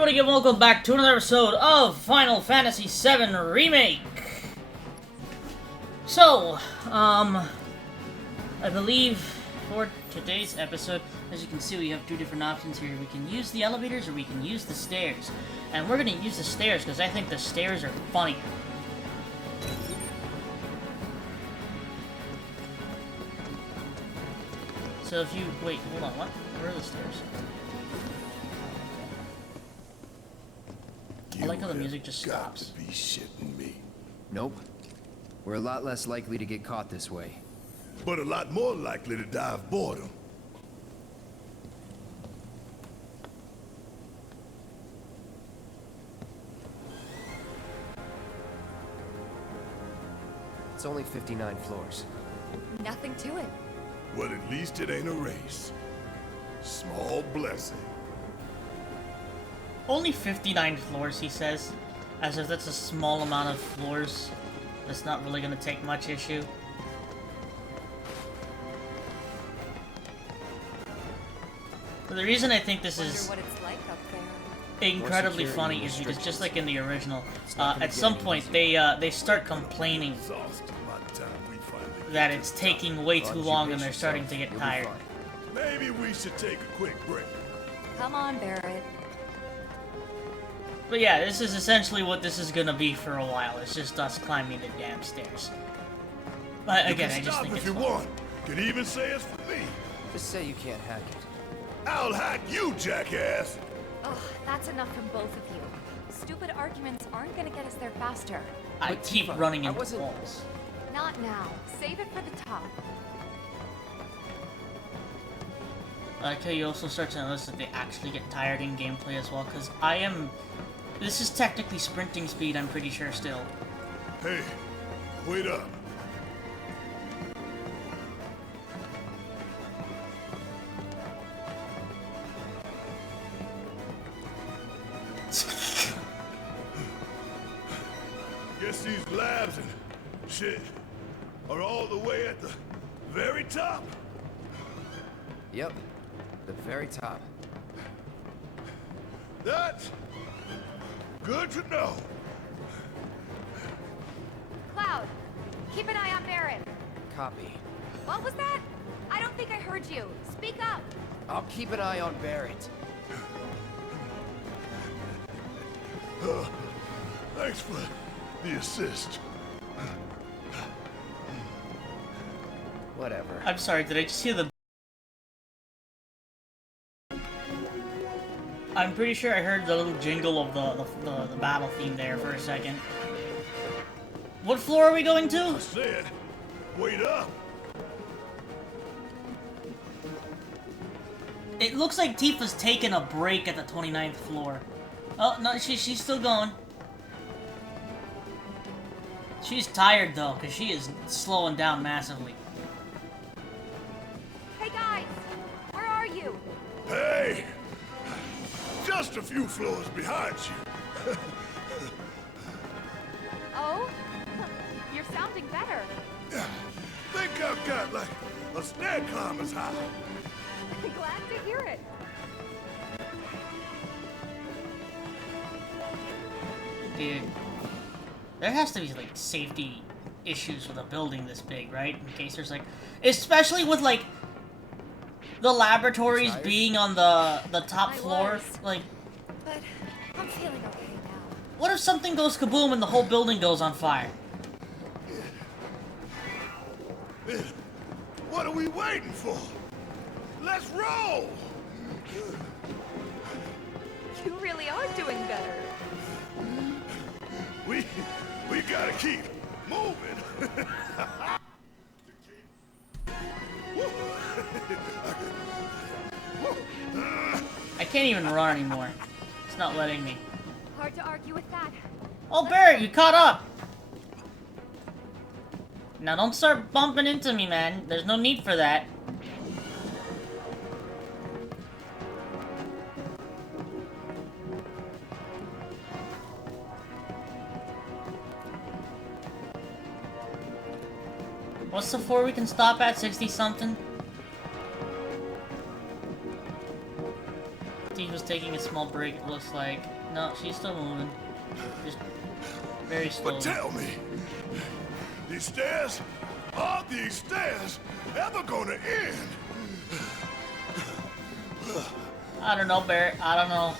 everybody, and welcome back to another episode of Final Fantasy VII Remake! So, I believe for today's episode, as you can see, we have two different options here. We can use the elevators or we can use the stairs. And we're gonna use the stairs because I think the stairs are funny. So if you... wait, hold on, what? Where are the stairs? I like how the music just stops. To be shitting me. Nope. We're a lot less likely to get caught this way. But a lot more likely to die of boredom. It's only 59 floors. Nothing to it. Well, at least it ain't a race. Small blessing. Only 59 floors, he says. As if that's a small amount of floors. That's not really gonna take much issue. But the reason I think this is what it's like up there. incredibly funny is because just like in the original, at some point they start complaining that it's taking way too long and they're starting to get tired. Maybe we should take a quick break. Come on, Barrett. But yeah, this is essentially what this is gonna be for a while. It's just us climbing the damn stairs. But again, I just think it's if you fun. want. Can even say it's for me. Just say you can't hack it. I'll hack you, jackass. Ugh, that's enough from both of you. Stupid arguments aren't gonna get us there faster. I But keep Tifa, running I into wasn't- walls. Not now. Save it for the top. I like how you also start to notice that they actually get tired in gameplay as well, because this is technically sprinting speed, I'm pretty sure, still. Hey, wait up. Guess these labs and shit are all the way at the very top. Yep. The very top. That's good to know. Cloud, keep an eye on Barrett. Copy. What was that? I don't think I heard you. Speak up. I'll keep an eye on Barrett. Thanks for the assist. Whatever. I'm sorry, did I just hear the... I'm pretty sure I heard the little jingle of the battle theme there for a second. What floor are we going to? I said, wait up. It looks like Tifa's taking a break at the 29th floor. Oh, no, she's still going. She's tired, though, because she is slowing down massively. Hey guys, where are you? Hey, just a few floors behind you. Oh? You're sounding better. Think I've got like a snare climber's high. Glad to hear it. Dude, there has to be, like, safety issues with a building this big, right? In case there's, like... Especially with, like, the laboratories being on the top floor. Like, But I'm feeling okay now. what if something goes kaboom and the whole building goes on fire? What are we waiting for? Let's roll! You really are doing better. We gotta keep moving. I can't even run anymore. It's not letting me. Hard to argue with that. Oh, Barrett, you caught up! Now don't start bumping into me, man. There's no need for that. What's the floor we can stop at? 60-something? taking a small break, it looks like. No, she's still moving. Just very slowly. But tell me, these stairs, are these stairs ever gonna end? I don't know, Barrett. I don't know.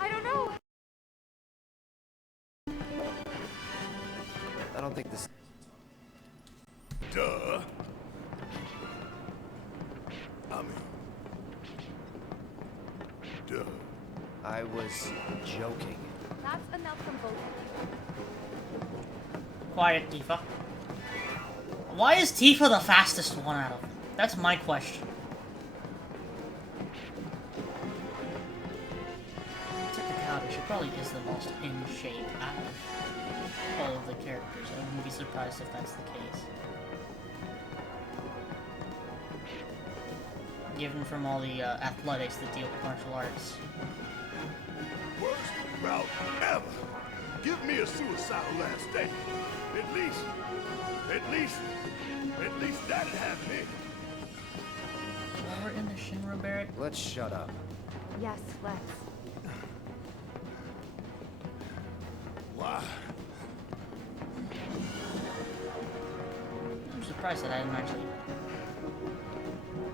I don't know. I don't think this... Duh. Duh. I was joking. That's enough from both of you. Quiet, Tifa. Why is Tifa the fastest one out of them? That's my question. Technicality, she probably is the most in shape out of all of the characters. I wouldn't be surprised if that's the case. Given from all the athletics that deal with martial arts. Worst route ever. Give me a suicidal last day. At least that'd happen. While we're in the Shinra, Barrett. Let's shut up. Yes, let's. Why? I'm surprised that I didn't actually.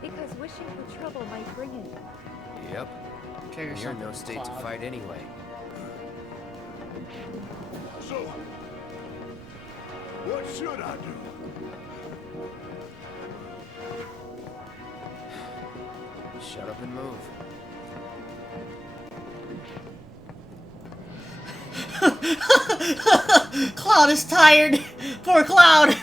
Because wishing for trouble might bring it. Yep. Trigger You're in no something state to cloud. fight anyway. So, what should I do? Shut up and move. Cloud is tired. Poor Cloud.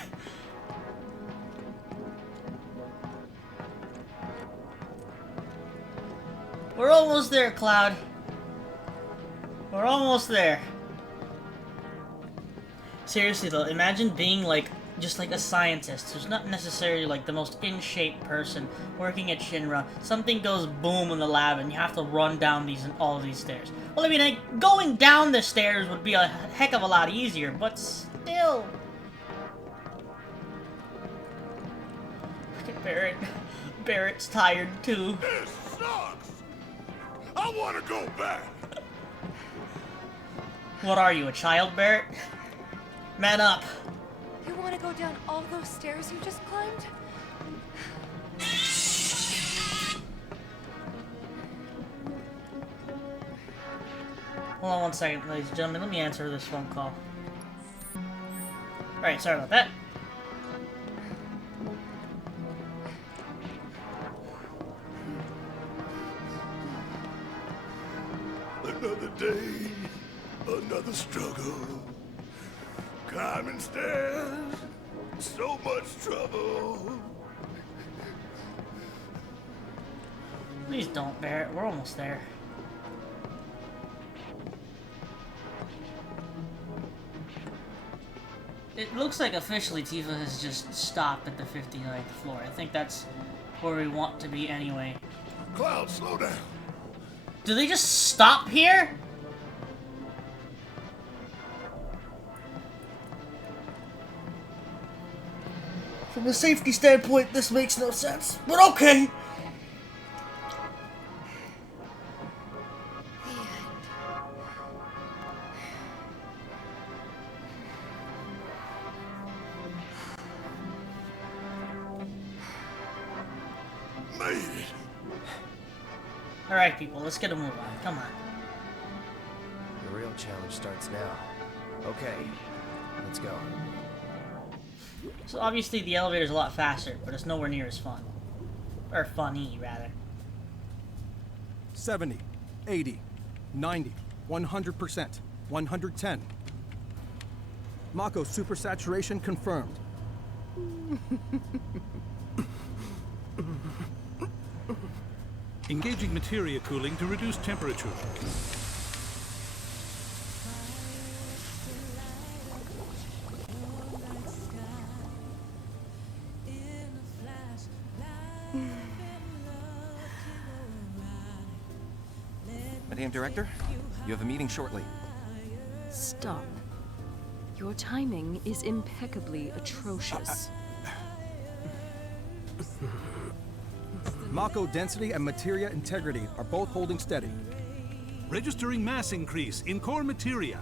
We're almost there, Cloud. We're almost there. Seriously though, imagine being like, just like a scientist who's not necessarily like the most in shape person working at Shinra. Something goes boom in the lab and you have to run down all of these stairs. Well, I mean, like, going down the stairs would be a heck of a lot easier, but still. Look at Barrett. Barrett's tired too. This sucks. I want to go back. What are you, a child, Barrett? Man up. You want to go down all those stairs you just climbed? Hold on one second, ladies and gentlemen. Let me answer this phone call. Alright, sorry about that. Another day, another struggle. Climbing stairs, so much trouble. Please don't, Barrett. We're almost there. It looks like officially Tifa has just stopped at the 59th floor. I think that's where we want to be anyway. Cloud, slow down. Do they just stop here? From a safety standpoint, this makes no sense, but okay. Made it. Alright, people, let's get a move on. Come on. The real challenge starts now. Okay, let's go. So obviously the elevator's a lot faster, but it's nowhere near as fun. Or funny, rather. 70, 80, 90, 100%, 110. Mako supersaturation confirmed. Engaging materia cooling to reduce temperature. Madame Director, you have a meeting shortly. Stop. Your timing is impeccably atrocious. Mako density and materia integrity are both holding steady. Registering mass increase in core materia.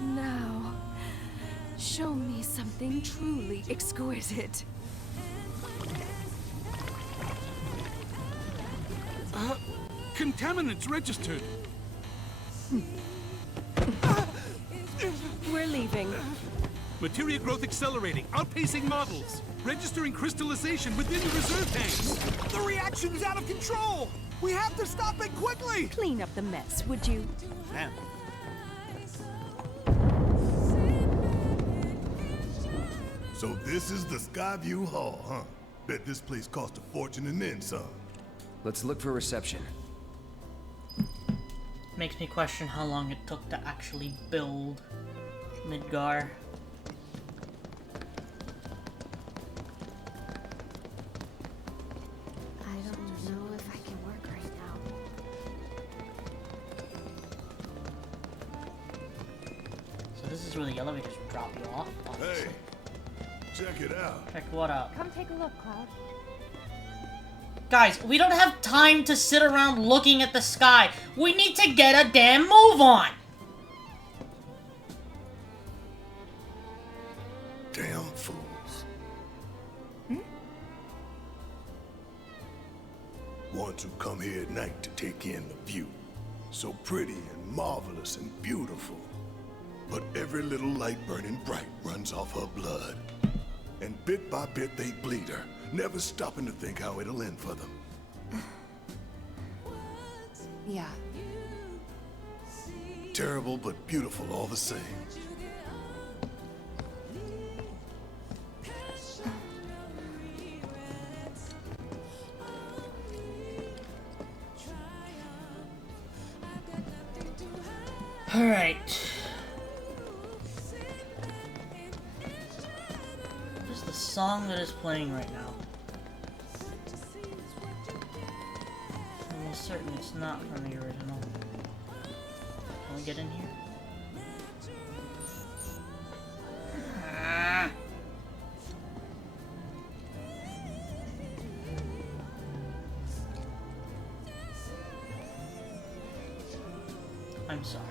Now, show me something truly exquisite. Contaminants registered. We're leaving. Materia growth accelerating, outpacing models. Registering crystallization within the reserve tanks. The reaction is out of control! We have to stop it quickly! Clean up the mess, would you? Damn. So this is the Skyview Hall, huh? Bet this place cost a fortune and then some. Let's look for reception. Makes me question how long it took to actually build Midgar. I don't know if I can work right now. So this is where the elevators drop you off. Hey, check it out. Check what out. Come take a look, Cloud. Guys, we don't have time to sit around looking at the sky. We need to get a damn move on. Damn fools. Ones who come here at night to take in the view. So pretty and marvelous and beautiful. But every little light burning bright runs off her blood. And bit by bit they bleed her, never stopping to think how it'll end for them. Yeah. Terrible but beautiful all the same. All right. What is the song that is playing right now? I'm almost certain it's not from the original. Can we get in here? Ah. I'm sorry.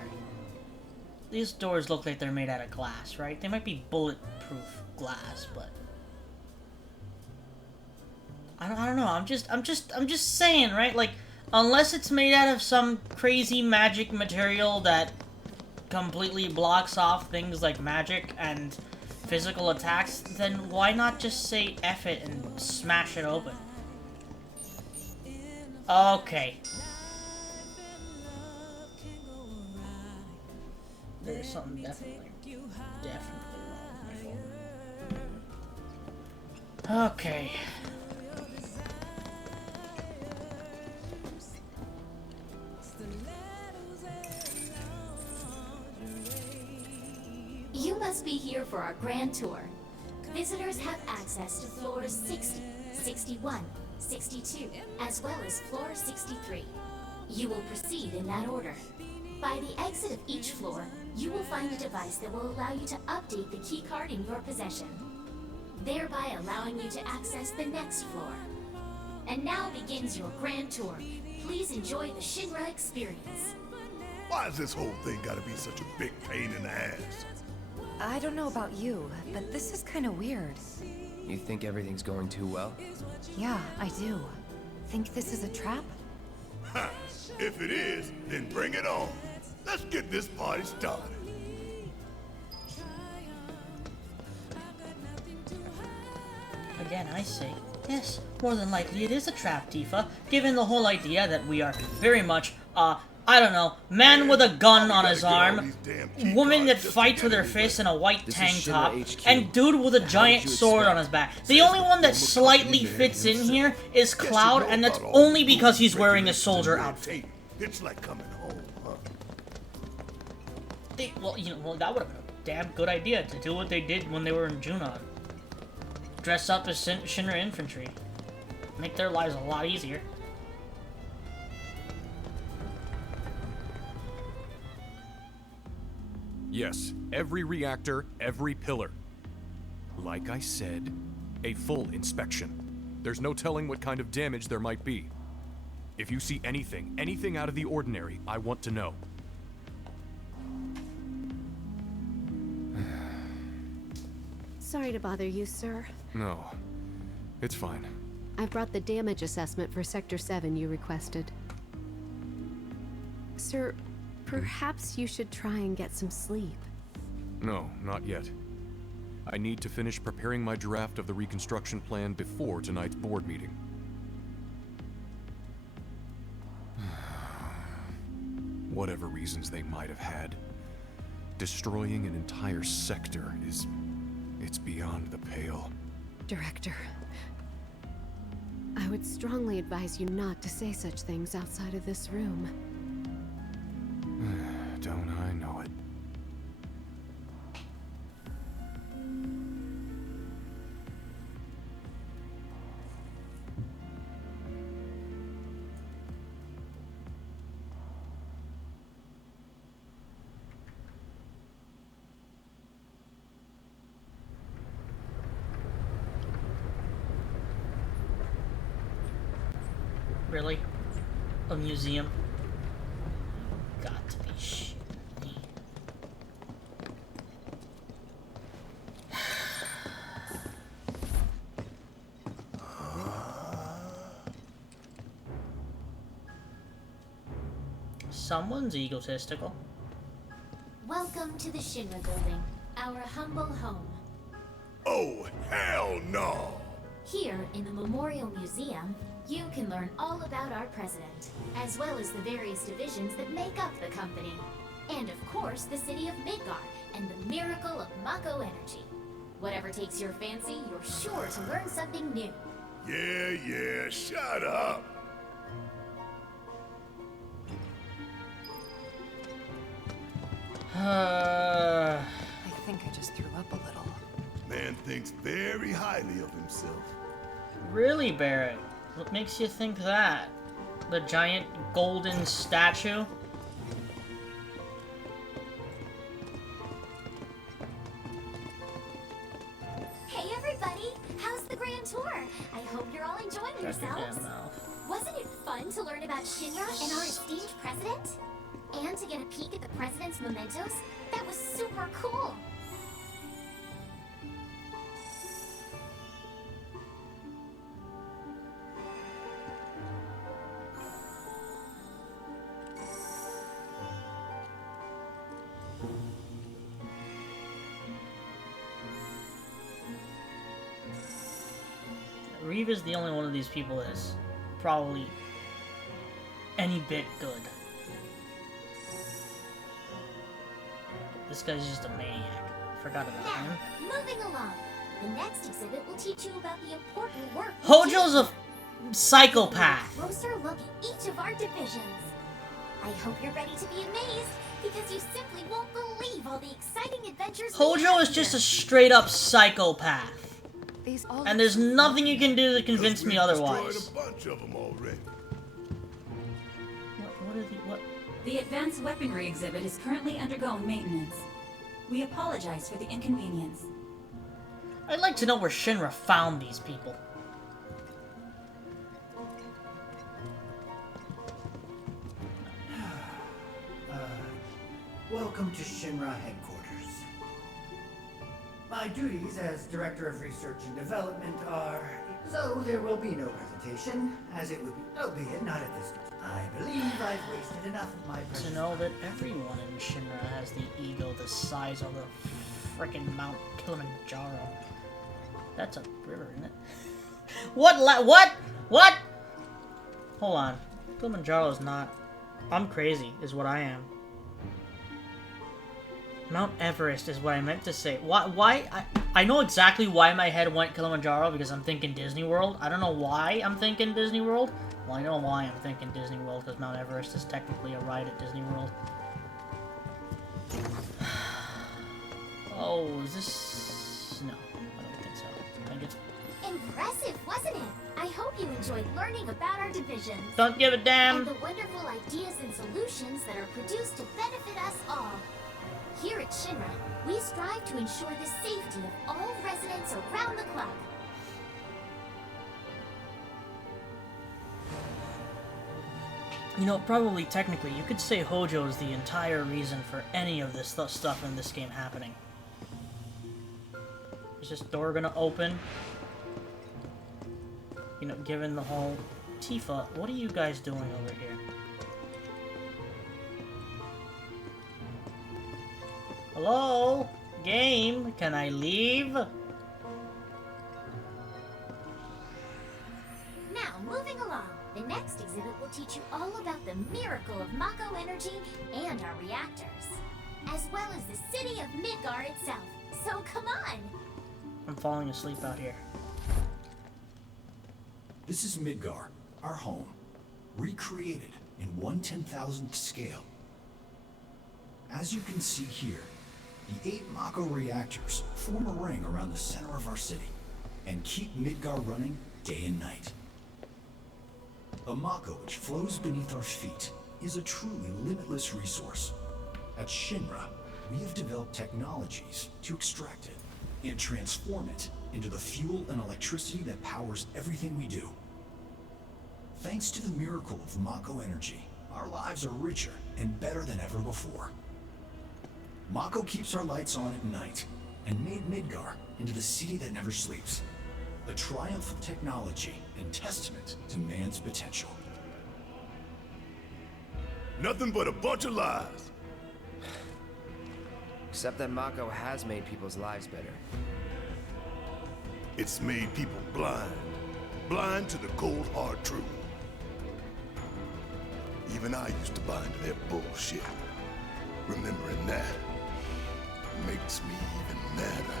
These doors look like they're made out of glass, right? They might be bulletproof glass, but I don't know. I'm just saying, right? Like, unless it's made out of some crazy magic material that completely blocks off things like magic and physical attacks, then why not just say F it and smash it open? Okay. There's something definitely wrong with my phone. Okay. You must be here for our grand tour. Visitors have access to floors 60, 61, 62, as well as floor 63. You will proceed in that order. By the exit of each floor, you will find a device that will allow you to update the keycard in your possession, thereby allowing you to access the next floor. And now begins your grand tour. Please enjoy the Shinra experience. Why has this whole thing gotta be such a big pain in the ass? I don't know about you, but this is kind of weird. You think everything's going too well? Yeah, I do. Think this is a trap? Ha! If it is, then bring it on. Let's get this party started. Again, I say, yes, more than likely it is a trap, Tifa, given the whole idea that we are very much, I don't know, man with a gun on his arm, woman that fights with her fists in a white tank top, and dude with a giant sword on his back. The only one that slightly fits in here is Cloud, and that's only because he's wearing a soldier outfit. It's like coming home, huh? Well, that would have been a damn good idea to do what they did when they were in Junon. dress up as Shinra infantry. Make their lives a lot easier. Yes, every reactor, every pillar. Like I said, a full inspection. There's no telling what kind of damage there might be. If you see anything out of the ordinary, I want to know. Sorry to bother you, sir. No, it's fine. I've brought the damage assessment for Sector 7 you requested. Sir, perhaps you should try and get some sleep. No, not yet. I need to finish preparing my draft of the reconstruction plan before tonight's board meeting. Whatever reasons they might have had, destroying an entire sector it's beyond the pale. Director, I would strongly advise you not to say such things outside of this room. Don't I know it? Really? A museum? Got to be shitting me. Someone's egotistical. Welcome to the Shinra building, our humble home. Oh, hell no! Here in the Memorial Museum, you can learn all about our president, as well as the various divisions that make up the company. And of course, the city of Midgar and the miracle of Mako energy. Whatever takes your fancy, you're sure to learn something new. Yeah, shut up! I think I just threw up a little. Man thinks very highly of himself. Really, Barrett? What makes you think that? The giant golden statue? Hey everybody! How's the grand tour? I hope you're all enjoying yourselves. Wasn't it fun to learn about Shinra and our esteemed president? And to get a peek at the president's mementos? That was super cool! Reeve is the only one of these people that's probably any bit good. This guy's just a maniac. Forgot about him. Now, moving along. The next exhibit will teach you about the important work. Hojo's a psychopath. Closer look at each of our divisions. I hope you're ready to be amazed, because you simply won't believe all the exciting adventures. Hojo is just a straight up psychopath. And there's nothing you can do to convince me otherwise. A bunch of them already. What? The advanced weaponry exhibit is currently undergoing maintenance. We apologize for the inconvenience. I'd like to know where Shinra found these people. Welcome to Shinra headquarters. My duties as Director of Research and Development are... So there will be no presentation, as it would be, albeit not at this time. I believe I've wasted enough of my precious To know that everyone in Shinra has the ego the size of the frickin' Mount Kilimanjaro. That's a river, isn't it? What? Hold on. Kilimanjaro is not... I'm crazy, is what I am. Mount Everest is what I meant to say. Why? I know exactly why my head went Kilimanjaro, because I'm thinking Disney World. I don't know why I'm thinking Disney World. Well, I know why I'm thinking Disney World, because Mount Everest is technically a ride at Disney World. Oh, is this... No, I don't think so. I think it's impressive, wasn't it? I hope you enjoyed learning about our divisions. Don't give a damn. And the wonderful ideas and solutions that are produced to benefit us all. Here at Shinra, we strive to ensure the safety of all residents around the clock. You know, probably technically, you could say Hojo is the entire reason for any of this stuff in this game happening. Is this door gonna open? You know, given the whole... Tifa, what are you guys doing over here? Hello? Game? Can I leave? Now, moving along. The next exhibit will teach you all about the miracle of Mako energy and our reactors, as well as the city of Midgar itself. So come on! I'm falling asleep out here. This is Midgar, our home, recreated in 1/10,000th scale. As you can see here, the 8 Mako reactors form a ring around the center of our city and keep Midgar running day and night. The Mako which flows beneath our feet is a truly limitless resource. At Shinra, we have developed technologies to extract it and transform it into the fuel and electricity that powers everything we do. Thanks to the miracle of Mako energy, our lives are richer and better than ever before. Mako keeps our lights on at night and made Midgar into the city that never sleeps. A triumph of technology and testament to man's potential. Nothing but a bunch of lies. Except that Mako has made people's lives better. It's made people blind. Blind to the cold, hard truth. Even I used to buy into their bullshit. Remembering that makes me even madder.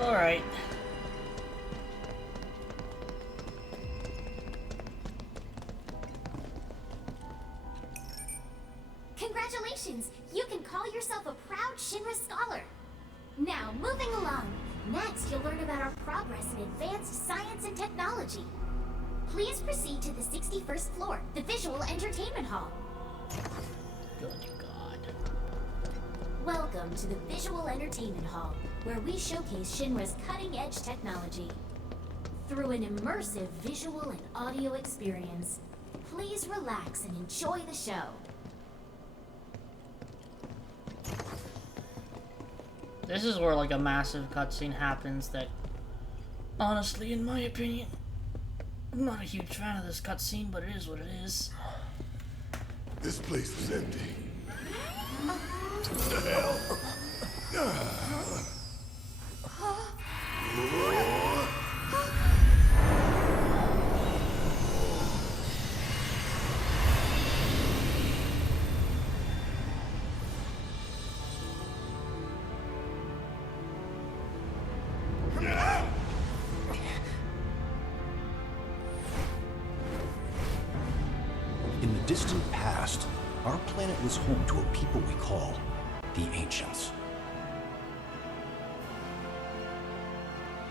Alright. Congratulations! You can call yourself a proud Shinra scholar. Now, moving along. Next, you'll learn about our progress in advanced science and technology. Please proceed to the 61st floor, the Visual Entertainment Hall. Good God. Welcome to the Visual Entertainment Hall, where we showcase Shinra's cutting-edge technology. Through an immersive visual and audio experience, please relax and enjoy the show. This is where, like, a massive cutscene happens that, honestly, in my opinion, I'm not a huge fan of this cutscene, but it is what it is. This place is empty. What the hell? In the distant past, our planet was home to a people we call the Ancients.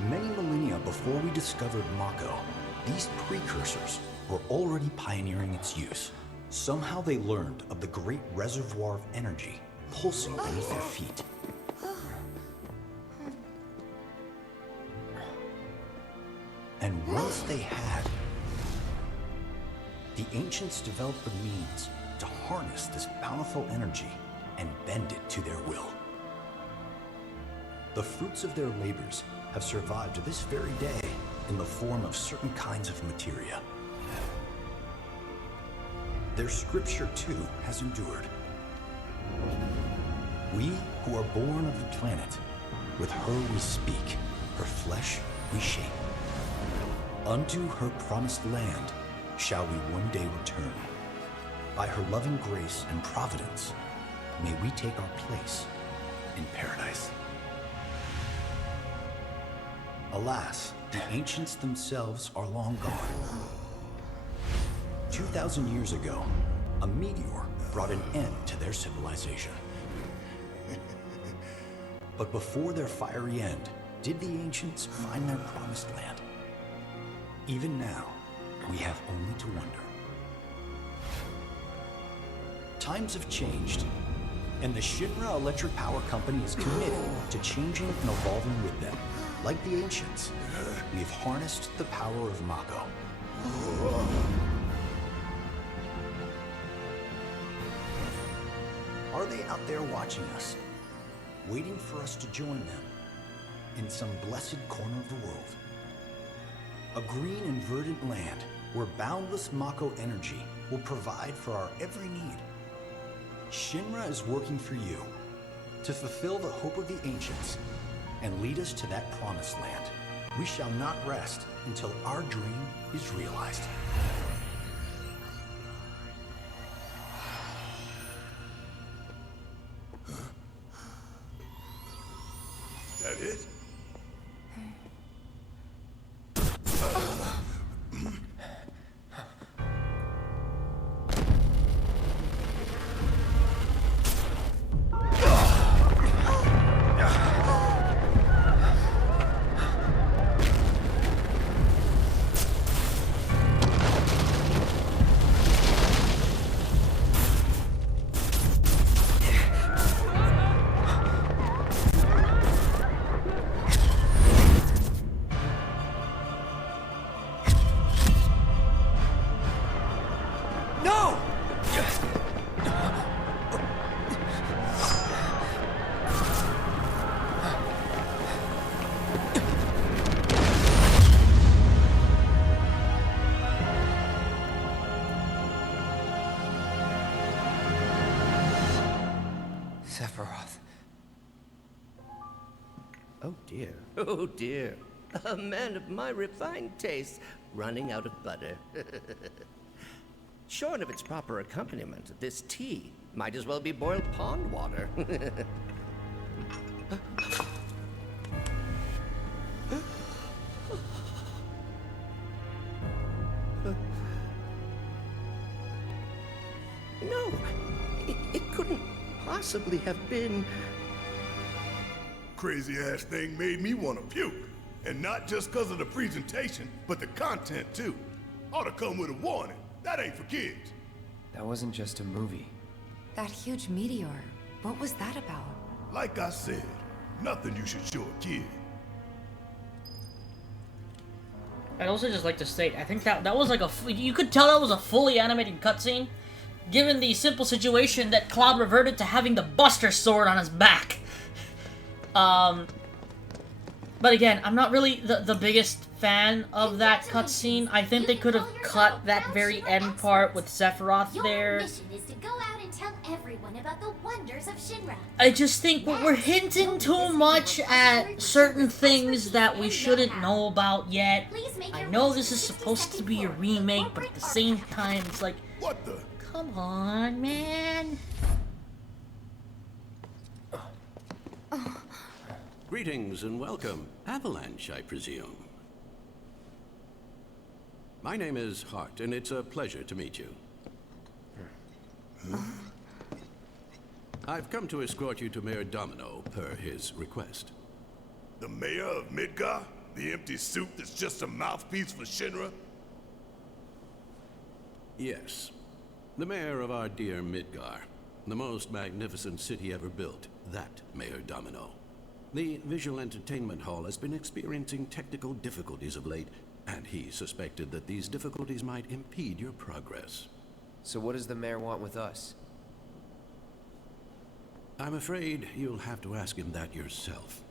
Many millennia before we discovered Mako, these precursors were already pioneering its use. Somehow they learned of the great reservoir of energy pulsing beneath their feet. And once they had, the Ancients developed the means to harness this bountiful energy and bend it to their will. The fruits of their labors have survived to this very day in the form of certain kinds of materia. Their scripture, too, has endured. We who are born of the planet, with her we speak, her flesh we shape. Unto her promised land shall we one day return. By her loving grace and providence, may we take our place in paradise. Alas, the Ancients themselves are long gone. 2,000 years ago, a meteor brought an end to their civilization. But before their fiery end, did the ancients find their promised land? Even now, we have only to wonder. Times have changed, and the Shinra Electric Power Company is committed to changing and evolving with them. Like the ancients, we've harnessed the power of Mako. Are they out there watching us, waiting for us to join them in some blessed corner of the world? A green and verdant land where boundless Mako energy will provide for our every need. Shinra is working for you to fulfill the hope of the ancients and lead us to that promised land. We shall not rest until our dream is realized. That it? Sephiroth. Oh dear, oh dear. A man of my refined tastes running out of butter. Short of its proper accompaniment, this tea might as well be boiled pond water. No, it couldn't possibly have been. Crazy ass thing made me want to puke. And not just because of the presentation, but the content too. Ought to come with a warning. That ain't for kids. That wasn't just a movie. That huge meteor, what was that about? Like I said, nothing you should show a kid. I'd also just like to state, I think that was like you could tell that was a fully animated cutscene, given the simple situation that Cloud reverted to having the Buster Sword on his back. But again, I'm not really the biggest fan of that cutscene. I think they could have cut that very end part with Sephiroth there. Your mission is to go out and tell everyone about the wonders of Shinra. I just think we're hinting too much at certain things that we shouldn't know about yet. I know this is supposed to be a remake, but at the same time, it's like, what the? Come on, man. Greetings and welcome. Avalanche, I presume. My name is Hart, and it's a pleasure to meet you. I've come to escort you to Mayor Domino, per his request. The mayor of Midgar? The empty suit that's just a mouthpiece for Shinra? Yes. The mayor of our dear Midgar. The most magnificent city ever built. That Mayor Domino. The visual entertainment hall has been experiencing technical difficulties of late, and he suspected that these difficulties might impede your progress. So what does the mayor want with us? I'm afraid you'll have to ask him that yourself.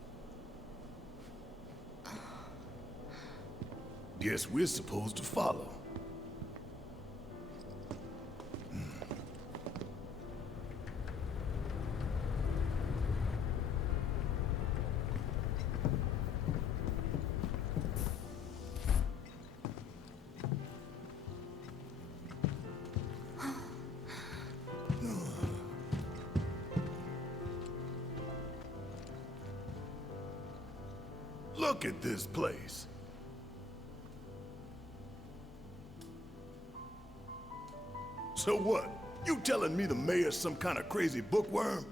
Guess we're supposed to follow. Look at this place. So what? You telling me the mayor's some kind of crazy bookworm?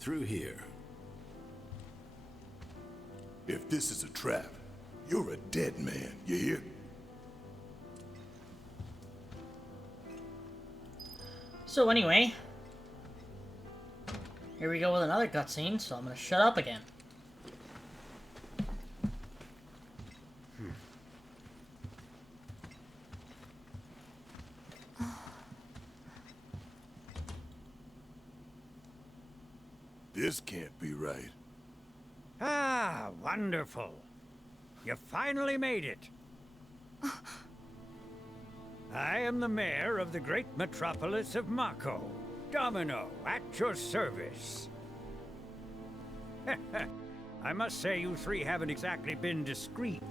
Through here. If this is a trap, you're a dead man, you hear? So anyway, here we go with another cutscene, so I'm gonna shut up again. This can't be right. Ah, wonderful. You finally made it. I am the mayor of the great metropolis of Mako. Domino, at your service. I must say you three haven't exactly been discreet.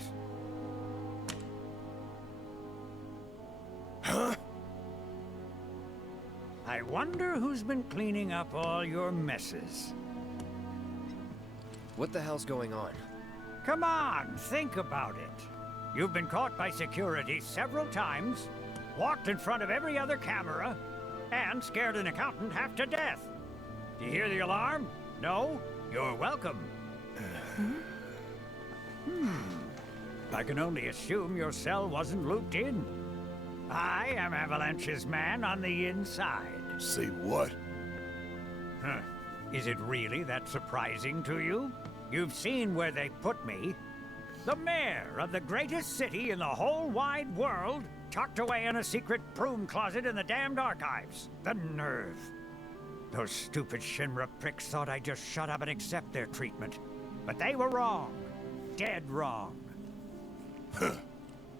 Huh? I wonder who's been cleaning up all your messes. What the hell's going on? Come on, think about it. You've been caught by security several times, walked in front of every other camera, and scared an accountant half to death. Do you hear the alarm? No? You're welcome. I can only assume your cell wasn't looped in. I am Avalanche's man on the inside. Say what? Huh. Is it really that surprising to you? You've seen where they put me. The mayor of the greatest city in the whole wide world, tucked away in a secret broom closet in the damned archives. The nerve. Those stupid Shinra pricks thought I'd just shut up and accept their treatment. But they were wrong. Dead wrong. Huh.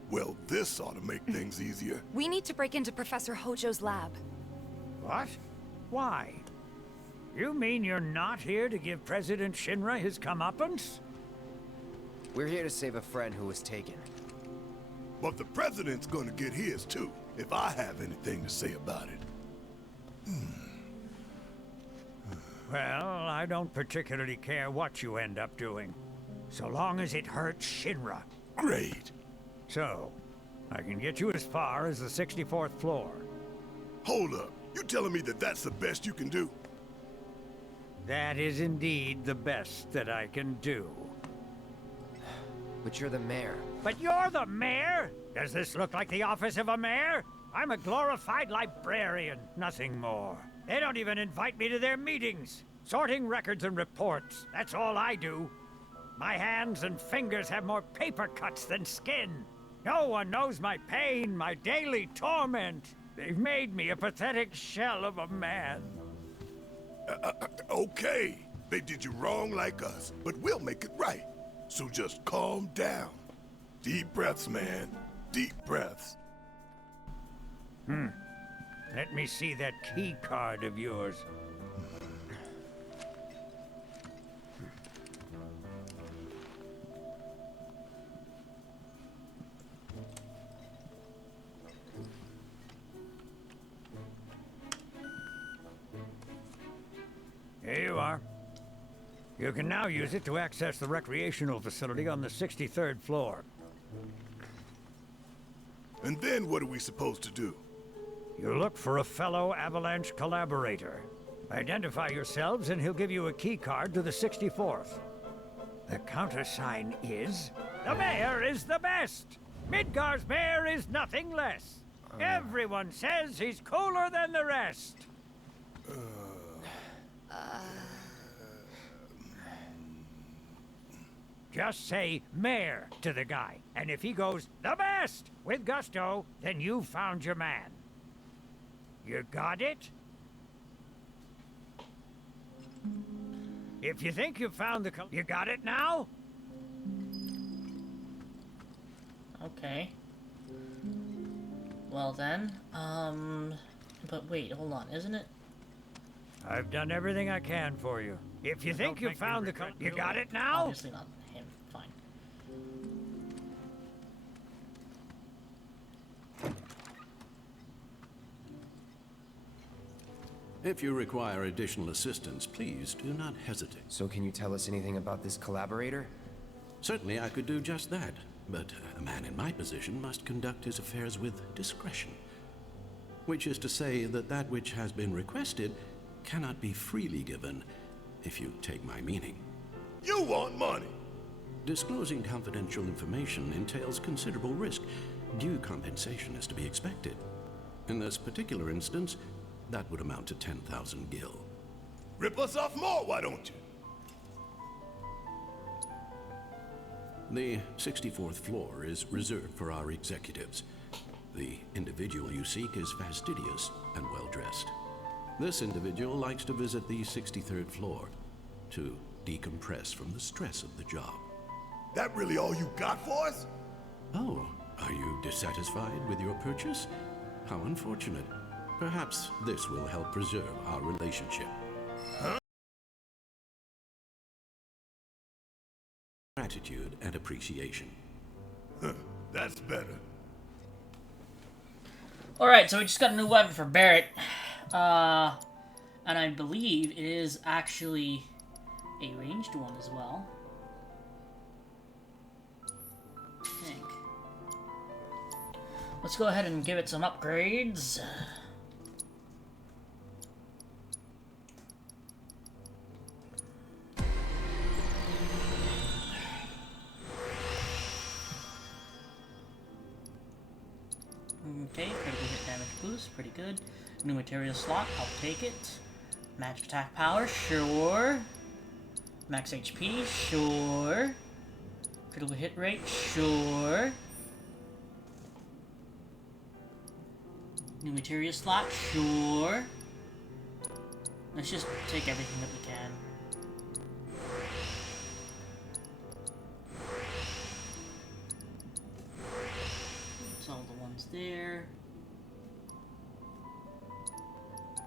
Well, this ought to make things easier. We need to break into Professor Hojo's lab. What? Why? You mean you're not here to give President Shinra his comeuppance? We're here to save a friend who was taken. But the president's gonna get his too, if I have anything to say about it. Well, I don't particularly care what you end up doing, so long as it hurts Shinra. Great. So, I can get you as far as the 64th floor. Hold up. You telling me that that's the best you can do? That is indeed the best that I can do. But you're the mayor. But you're the mayor? Does this look like the office of a mayor? I'm a glorified librarian, nothing more. They don't even invite me to their meetings. Sorting records and reports, that's all I do. My hands and fingers have more paper cuts than skin. No one knows my pain, my daily torment. They've made me a pathetic shell of a man. Okay. They did you wrong like us, but we'll make it right. So just calm down. Deep breaths, man. Deep breaths. Let me see that key card of yours. Here you are. You can now use it to access the recreational facility on the 63rd floor. And then what are we supposed to do? You look for a fellow Avalanche collaborator. Identify yourselves and he'll give you a key card to the 64th. The countersign is... The mayor is the best! Midgar's mayor is nothing less. Everyone says he's cooler than the rest. Just say mayor to the guy, and if he goes the best with gusto, then you've found your man. You got it? If you think you've found you got it now? Okay. Well then, but wait, hold on, isn't it? I've done everything I can for you. If you think you've found you got it now? Obviously not him, fine. If you require additional assistance, please do not hesitate. So can you tell us anything about this collaborator? Certainly I could do just that, but a man in my position must conduct his affairs with discretion. Which is to say that that which has been requested cannot be freely given, if you take my meaning. You want money! Disclosing confidential information entails considerable risk. Due compensation is to be expected. In this particular instance, that would amount to 10,000 gil. Rip us off more, why don't you? The 64th floor is reserved for our executives. The individual you seek is fastidious and well-dressed. This individual likes to visit the 63rd floor to decompress from the stress of the job. That really all you got for us? Oh, are you dissatisfied with your purchase? How unfortunate. Perhaps this will help preserve our relationship. Huh? Gratitude and appreciation. That's better. Alright, so we just got a new weapon for Barrett. And I believe it is actually a ranged one as well. I think. Let's go ahead and give it some upgrades. Okay, critical hit damage boost, pretty good. New material slot, I'll take it. Magic attack power, sure. Max HP, sure. Critical hit rate, sure. New material slot, sure. Let's just take everything that we can. That's all the ones there.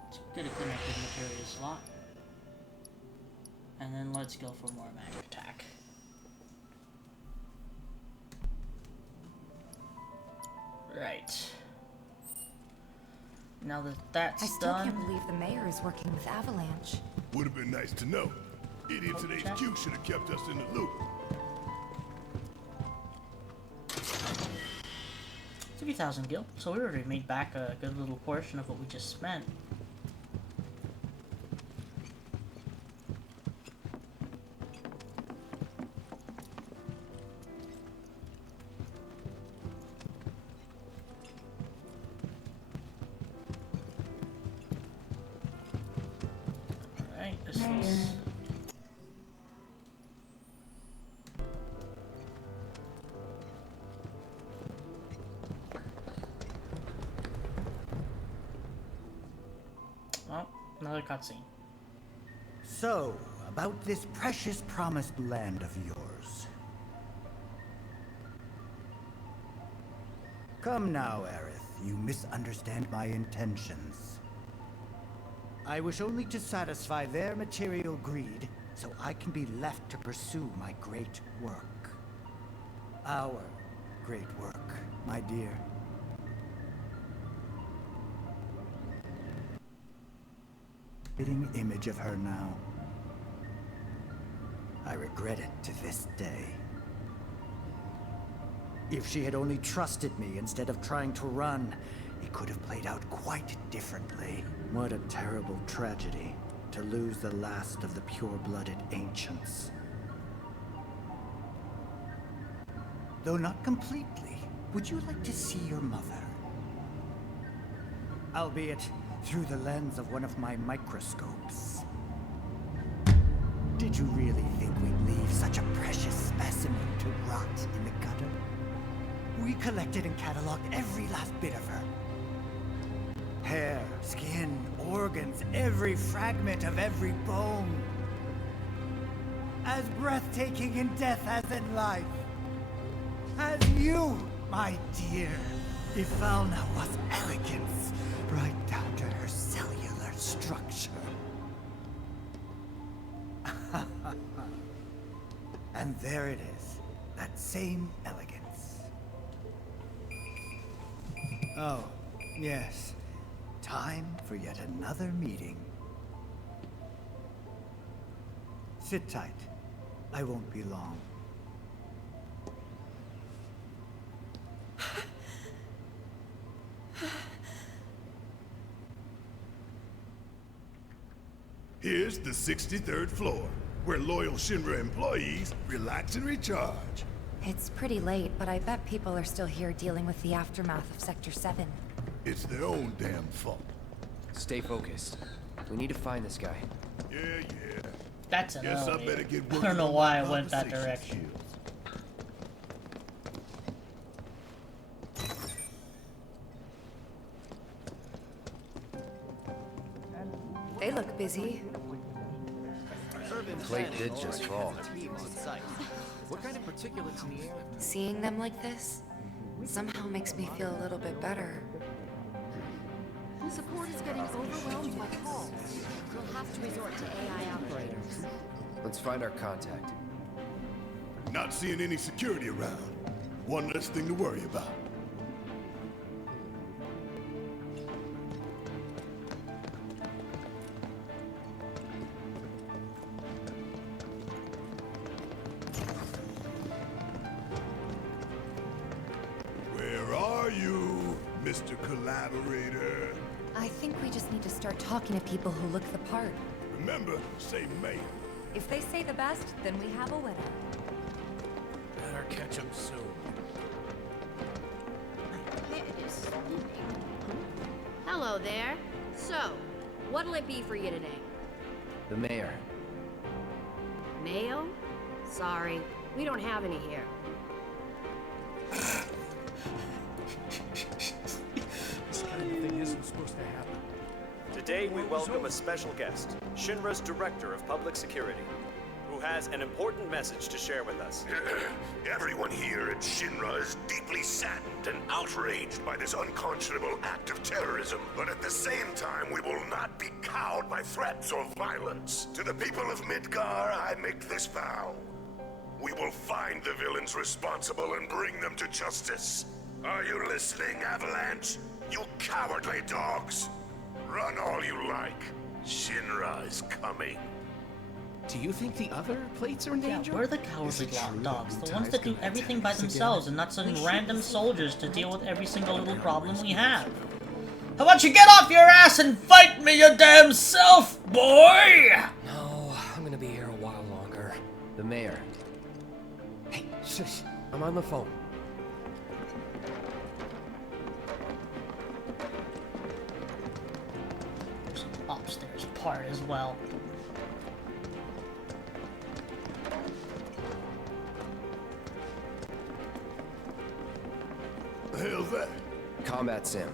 Let's get a connected material slot. And then let's go for more magic attack. Right. Now that that's I still done... can't believe the mayor is working with Avalanche. Would have been nice to know. Idiots at HQ should have kept us in the loop. 3,000 gil. So we already made back a good little portion of what we just spent. Alright, this is... Oh, another cutscene. So, about this precious promised land of yours. Come now, Aerith, you misunderstand my intentions. I wish only to satisfy their material greed, so I can be left to pursue my great work. Our great work, my dear. Fitting image of her now. I regret it to this day. If she had only trusted me instead of trying to run, it could have played out quite differently. What a terrible tragedy to lose the last of the pure-blooded ancients. Though not completely, would you like to see your mother? Albeit through the lens of one of my microscopes. did you really think we'd leave such a precious specimen to rot in the gutter? We collected and cataloged every last bit of her. Hair, skin, organs, every fragment of every bone. As breathtaking in death as in life. As you, my dear, Ifalna was elegance, right down to her cellular structure. And there it is, that same elegance. Oh, yes. Time for yet another meeting. Sit tight. I won't be long. Here's the 63rd floor, where loyal Shinra employees relax and recharge. It's pretty late, but I bet people are still here dealing with the aftermath of Sector 7. It's their own damn fault. Stay focused. We need to find this guy. Yeah. That's an Guess I elevator. better get I working don't know on why I my went that conversation direction. They look busy. Plate did just fall. What kind of particulates in the air? Seeing them like this somehow makes me feel a little bit better. The support is getting overwhelmed by calls. We'll have to resort to AI operators. Let's find our contact. Not seeing any security around. One less thing to worry about. Where are you, Mr. Collaborator? I think we just need to start talking to people who look the part. Remember, say mayor. If they say the best, then we have a winner. Better catch him soon. Hello there. So, what'll it be for you today? The mayor. Mayo? Sorry, we don't have any here. This kind of thing isn't supposed to happen. Today we welcome a special guest, Shinra's Director of Public Security, who has an important message to share with us. Everyone here at Shinra is deeply saddened and outraged by this unconscionable act of terrorism. But at the same time, we will not be cowed by threats or violence. To the people of Midgar, I make this vow. We will find the villains responsible and bring them to justice. Are you listening, Avalanche? You cowardly dogs! Run all you like. Shinra is coming. Do you think the other plates are in danger? We're the cowardly dogs, the ones that do everything by themselves and not send random soldiers to deal with every single little problem we have. How about you get off your ass and fight me your damn self, boy! No, I'm gonna be here a while longer. The mayor. Hey, shush. I'm on the phone. There's an upstairs part as well. The hell's that? Combat sim.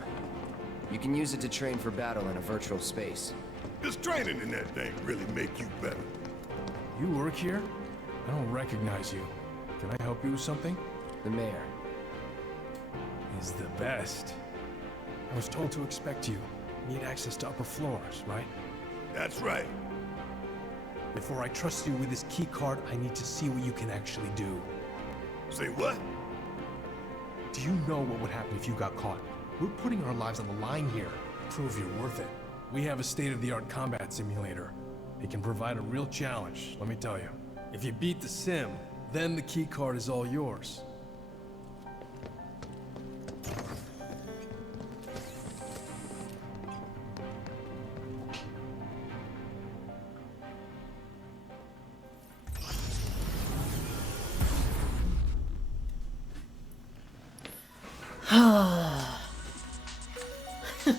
You can use it to train for battle in a virtual space. Does training in that thing really make you better? You work here? I don't recognize you. Can I help you with something? The mayor. Is the best. I was told to expect you. Need access to upper floors, right? That's right. Before I trust you with this key card, I need to see what you can actually do. Say what? Do you know what would happen if you got caught? We're putting our lives on the line here. Prove you're worth it. We have a state-of-the-art combat simulator. It can provide a real challenge, let me tell you. If you beat the sim, then the key card is all yours.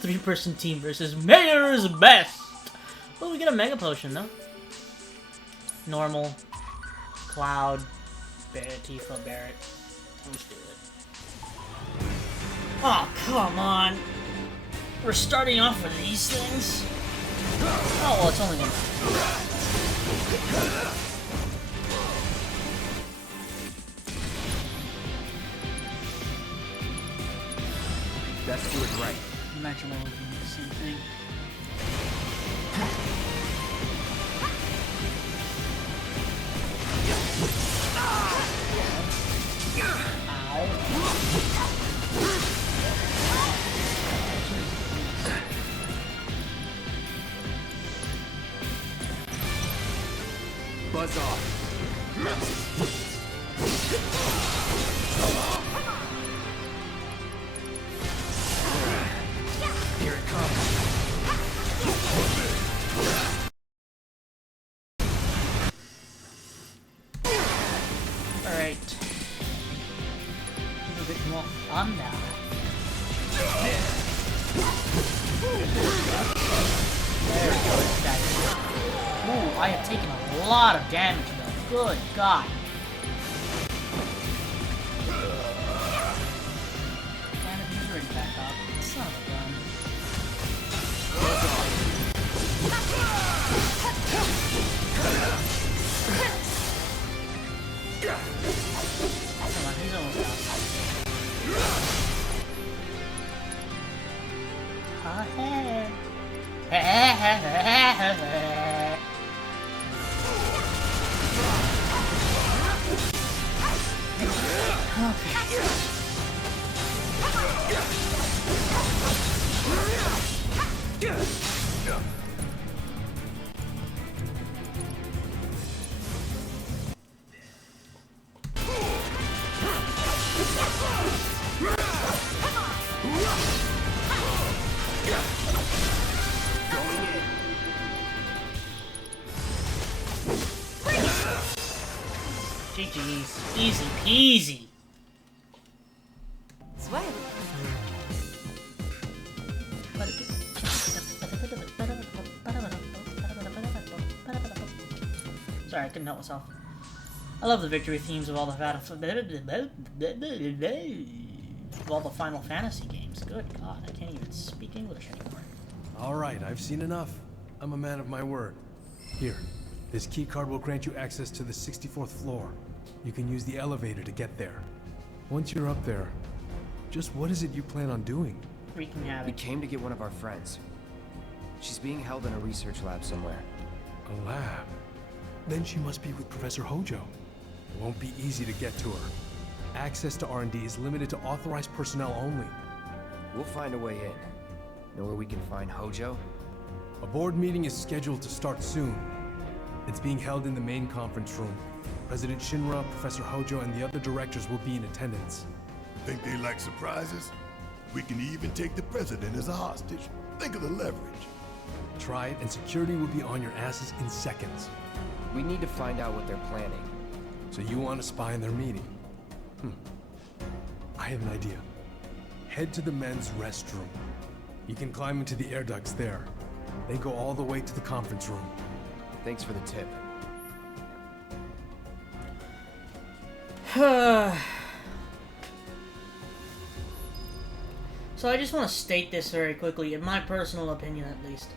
Three-person team versus Mayor's Best. Oh, we get a Mega Potion, though. Normal. Cloud. Barrett, Tifa, Barrett. Let's do it. Oh, come on. We're starting off with these things? Oh, well, it's only one. Let's do it right. Imagine we're looking at the same thing. Buzz off. Here it comes. Alright. A bit more fun now. There we go. Ooh, I have taken a lot of damage though. Good God. Damn it, he's already back up. Son of a gun. Come on, he's almost out. GG's. Easy peasy. Swell. Sorry, I couldn't help myself. I love the victory themes of all the Final Fantasy games. Good God, I can't even speak English anymore. Alright, I've seen enough. I'm a man of my word. Here, this key card will grant you access to the 64th floor. You can use the elevator to get there. Once you're up there, just what is it you plan on doing? Wreaking havoc. We came to get one of our friends. She's being held in a research lab somewhere. A lab? Then she must be with Professor Hojo. It won't be easy to get to her. Access to R&D is limited to authorized personnel only. We'll find a way in. Know where we can find Hojo? A board meeting is scheduled to start soon. It's being held in the main conference room. President Shinra, Professor Hojo, and the other directors will be in attendance. Think they like surprises? We can even take the president as a hostage. Think of the leverage. Try it, and security will be on your asses in seconds. We need to find out what they're planning. So you want to spy in their meeting? I have an idea. Head to the men's restroom. You can climb into the air ducts there. They go all the way to the conference room. Thanks for the tip. So I just want to state this very quickly, in my personal opinion at least.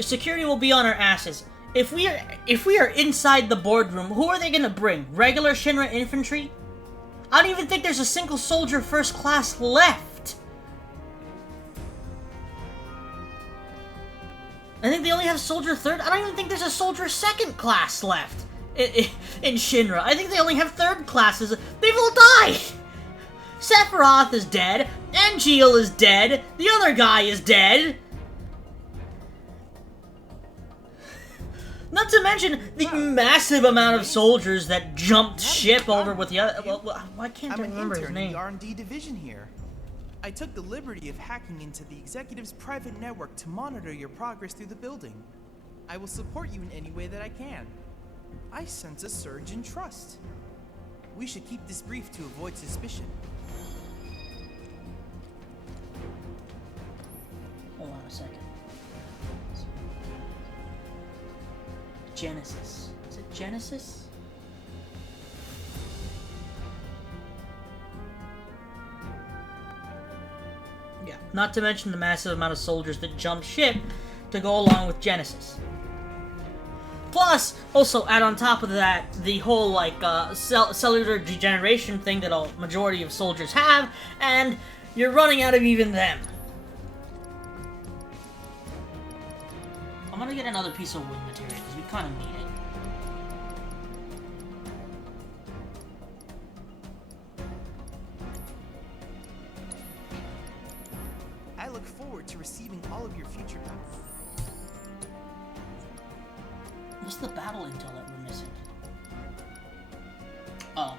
Security will be on our asses. If we are inside the boardroom, who are they gonna bring? Regular Shinra infantry? I don't even think there's a single soldier first class left. I think they only have soldier third. I don't even think there's a soldier second class left in Shinra. I think they only have third classes. They've all died. Sephiroth is dead. Angeal is dead. The other guy is dead. Not to mention the massive amount of soldiers that jumped ship over with the other. Well, why can't I remember his name? I'm an intern in the R&D division here. I took the liberty of hacking into the executive's private network to monitor your progress through the building. I will support you in any way that I can. I sense a surge in trust. We should keep this brief to avoid suspicion. Hold on a second. Genesis. Is it Genesis? Yeah. Not to mention the massive amount of soldiers that jump ship to go along with Genesis. Plus, also add on top of that the whole like cellular degeneration thing that a majority of soldiers have, and you're running out of even them. I'm gonna get another piece of wood material because we kind of need it. I look forward to receiving all of your future power. What's the battle intel that we're missing? Oh.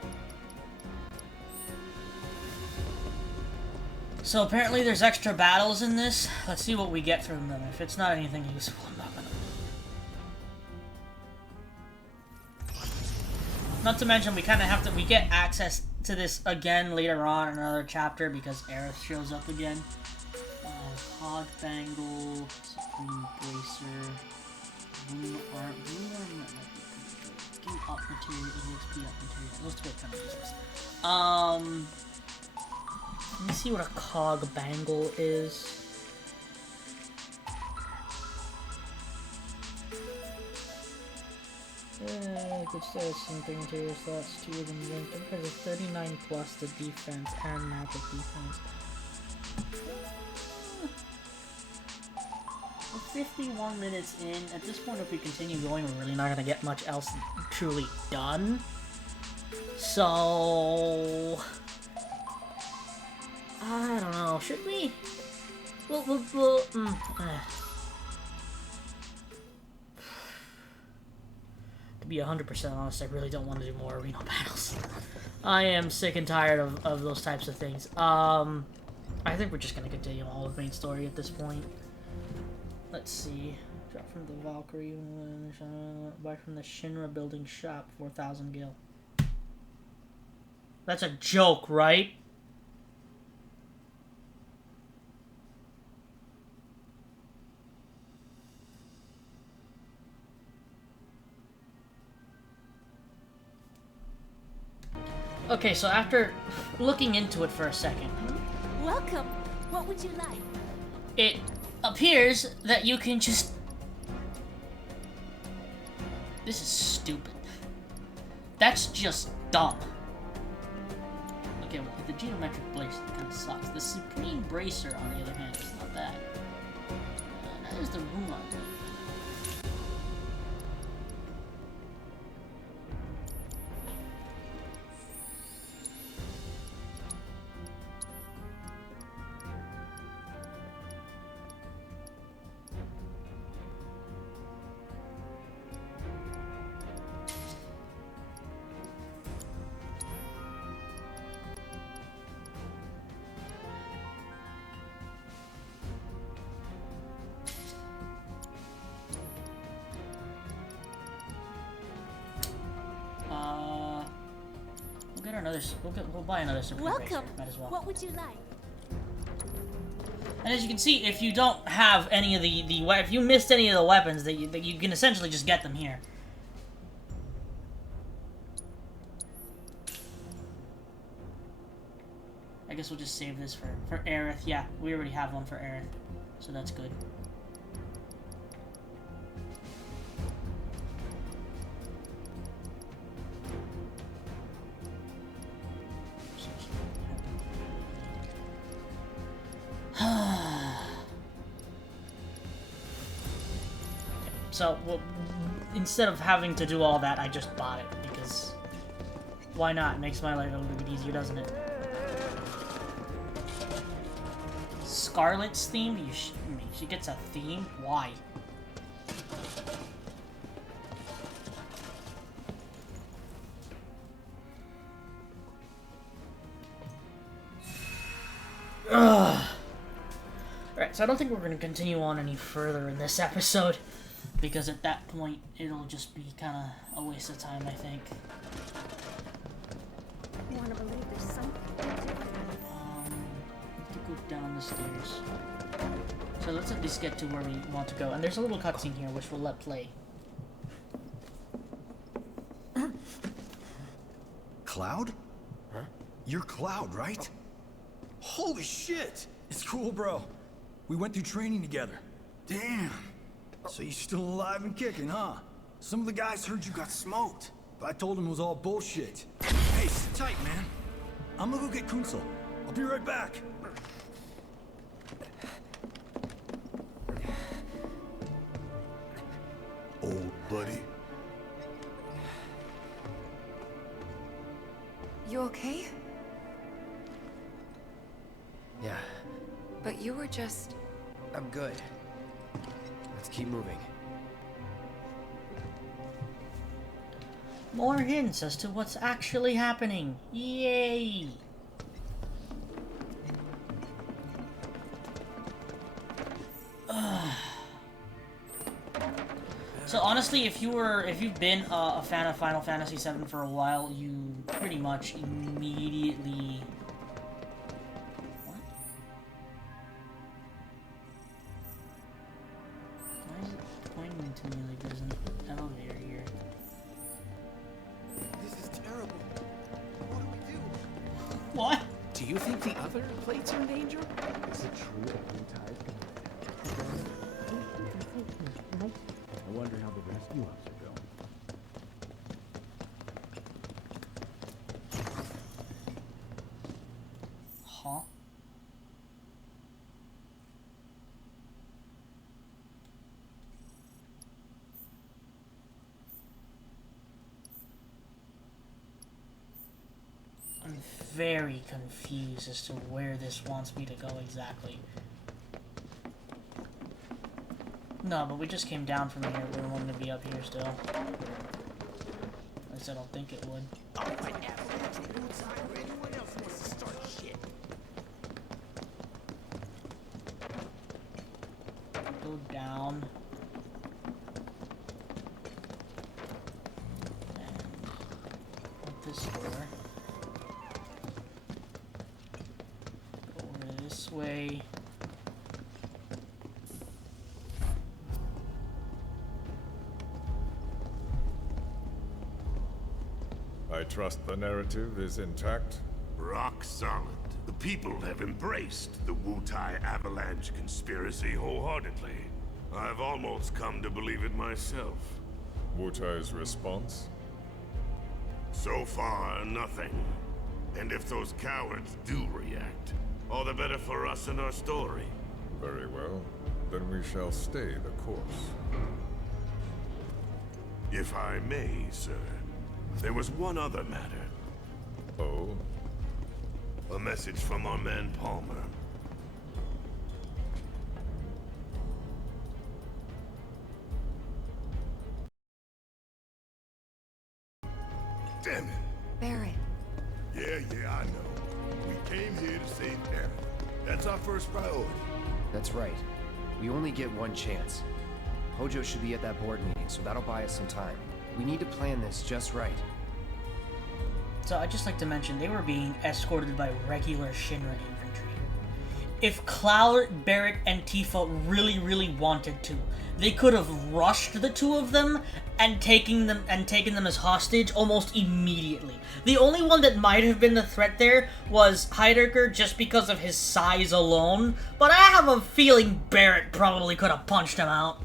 So apparently there's extra battles in this. Let's see what we get from them. If it's not anything useful, I'm not gonna... Not to mention we kind of have to... We get access to this again later on in another chapter because Aerith shows up again. Hog Bangle, Supreme Bracer... Blue arm up material, EXP up material. Those two are kind of useless. Let me see what a cog bangle is. Good stats, something material slots, 2 of them linked. Because of 39 plus the defense and magic defense. We're 51 minutes in. At this point, if we continue going, we're really not going to get much else truly done. So... I don't know. Should we? To be 100% honest, I really don't want to do more arena battles. I am sick and tired of those types of things. I think we're just going to continue all of the main story at this point. Let's see. Drop from the Valkyrie. Buy from the Shinra building shop. 4,000 gil. That's a joke, right? Okay, so after looking into it for a second... Welcome. What would you like? It appears that you can just... This is stupid. That's just dumb. Okay, well, the geometric bracer kind of sucks. The Supreme Bracer, on the other hand, is not bad. That is the Ruma. We'll buy another Supreme Welcome. Bracer. Might as well. What would you like? And as you can see, if you don't have any of if you missed any of the weapons, that you can essentially just get them here. I guess we'll just save this for Aerith. Yeah, we already have one for Aerith, so that's good. So, well, instead of having to do all that, I just bought it, because why not? It makes my life a little bit easier, doesn't it? Scarlet's theme? She gets a theme? Why? Ugh. Alright, so I don't think we're going to continue on any further in this episode. Because at that point, it'll just be kind of a waste of time, I think. You want to believe there's something? Have to go down the stairs. So let's at least get to where we want to go. And there's a little cutscene here, which we'll let play. Cloud? Huh? You're Cloud, right? Holy shit! It's cool, bro. We went through training together. Damn. So you're still alive and kicking, huh? Some of the guys heard you got smoked, but I told them it was all bullshit. Hey, sit tight, man. I'm gonna go get Kunsel. I'll be right back. Old buddy. You okay? Yeah, But you were just... I'm good. Let's keep moving. More hints as to what's actually happening. Yay! So honestly, if you've been a fan of Final Fantasy VII for a while, you pretty much immediately... What? Why is it pointing to me like there's an elevator here? This is terrible. What do we do? What? Do you think the other plates are in danger? Is it true that blue tide I wonder how the rescue ops are going. Huh? I'm very confused as to where this wants me to go exactly. No, but we just came down from here. We wanted to be up here still. At least I don't think it would. Go down. And up this door. Go over this way. I trust the narrative is intact? Rock solid. The people have embraced the Wutai Avalanche conspiracy wholeheartedly. I've almost come to believe it myself. Wutai's response? So far, nothing. And if those cowards do react, all the better for us and our story. Very well. Then we shall stay the course. If I may, sir. There was one other matter. Oh? A message from our man Palmer. Damn it. Barrett. Yeah, I know. We came here to save Aerith. That's our first priority. That's right. We only get one chance. Hojo should be at that board meeting, so that'll buy us some time. We need to plan this just right. So I'd just like to mention, they were being escorted by regular Shinra infantry. If Cloud, Barrett, and Tifa really wanted to, they could have rushed the two of them and taken them as hostage almost immediately. The only one that might have been the threat there was Heidecker, just because of his size alone, but I have a feeling Barrett probably could have punched him out.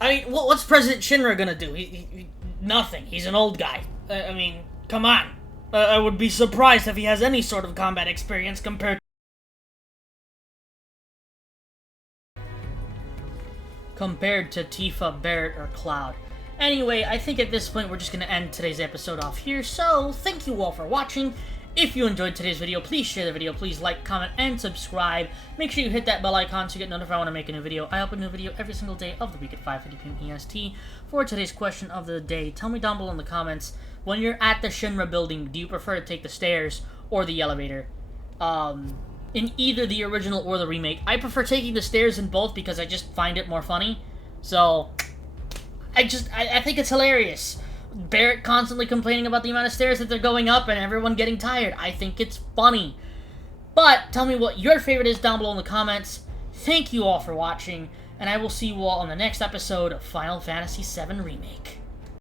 I mean, what's President Shinra gonna do? Nothing. He's an old guy. I mean, come on. I would be surprised if he has any sort of combat experience compared to Tifa, Barrett, or Cloud. Anyway, I think at this point we're just gonna end today's episode off here, so thank you all for watching. If you enjoyed today's video, please share the video, please like, comment, and subscribe. Make sure you hit that bell icon so you get notified when I make a new video. I upload a new video every single day of the week at 5:50 p.m. EST. For today's question of the day, tell me down below in the comments, when you're at the Shinra building, do you prefer to take the stairs or the elevator? In either the original or the remake. I prefer taking the stairs in both because I just find it more funny. So, I think it's hilarious. Barrett constantly complaining about the amount of stairs that they're going up and everyone getting tired. I think it's funny. But tell me what your favorite is down below in the comments. Thank you all for watching, and I will see you all on the next episode of Final Fantasy VII Remake.